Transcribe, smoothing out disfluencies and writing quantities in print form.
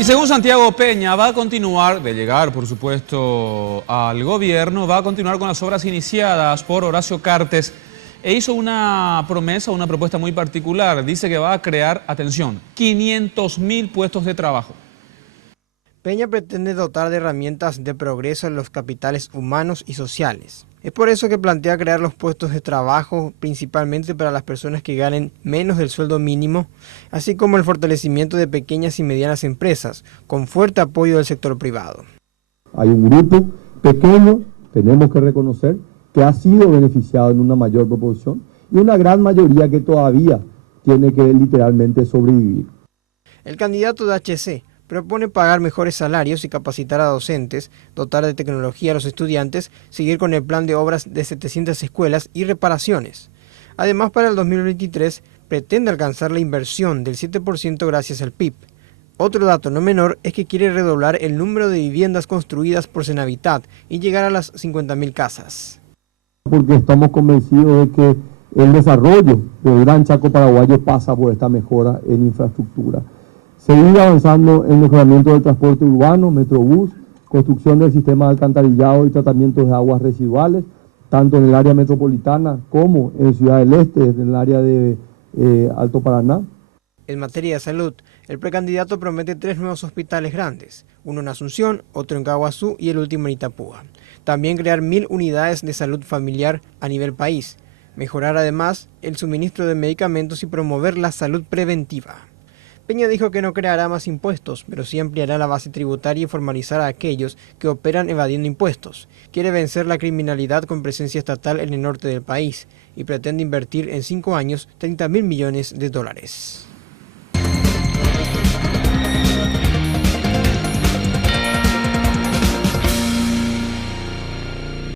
Y según Santiago Peña, va a continuar, de llegar por supuesto al gobierno, va a continuar con las obras iniciadas por Horacio Cartes e hizo una promesa, una propuesta muy particular. Dice que va a crear, atención, 500.000 puestos de trabajo. Peña pretende dotar de herramientas de progreso en los capitales humanos y sociales. Es por eso que plantea crear los puestos de trabajo principalmente para las personas que ganen menos del sueldo mínimo, así como el fortalecimiento de pequeñas y medianas empresas, con fuerte apoyo del sector privado. Hay un grupo pequeño, tenemos que reconocer, que ha sido beneficiado en una mayor proporción y una gran mayoría que todavía tiene que literalmente sobrevivir. El candidato de HC propone pagar mejores salarios y capacitar a docentes, dotar de tecnología a los estudiantes, seguir con el plan de obras de 700 escuelas y reparaciones. Además, para el 2023 pretende alcanzar la inversión del 7% gracias al PIB. Otro dato no menor es que quiere redoblar el número de viviendas construidas por Senavitat y llegar a las 50.000 casas. Porque estamos convencidos de que el desarrollo del Gran Chaco paraguayo pasa por esta mejora en infraestructura. Seguir avanzando en mejoramiento del transporte urbano, Metrobús, construcción del sistema de alcantarillado y tratamientos de aguas residuales, tanto en el área metropolitana como en Ciudad del Este, en el área de Alto Paraná. En materia de salud, el precandidato promete 3 nuevos hospitales grandes, uno en Asunción, otro en Caguazú y el último en Itapúa. También crear 1.000 unidades de salud familiar a nivel país, mejorar además el suministro de medicamentos y promover la salud preventiva. Peña dijo que no creará más impuestos, pero sí ampliará la base tributaria y formalizará a aquellos que operan evadiendo impuestos. Quiere vencer la criminalidad con presencia estatal en el norte del país y pretende invertir en 5 años 30.000 millones de dólares.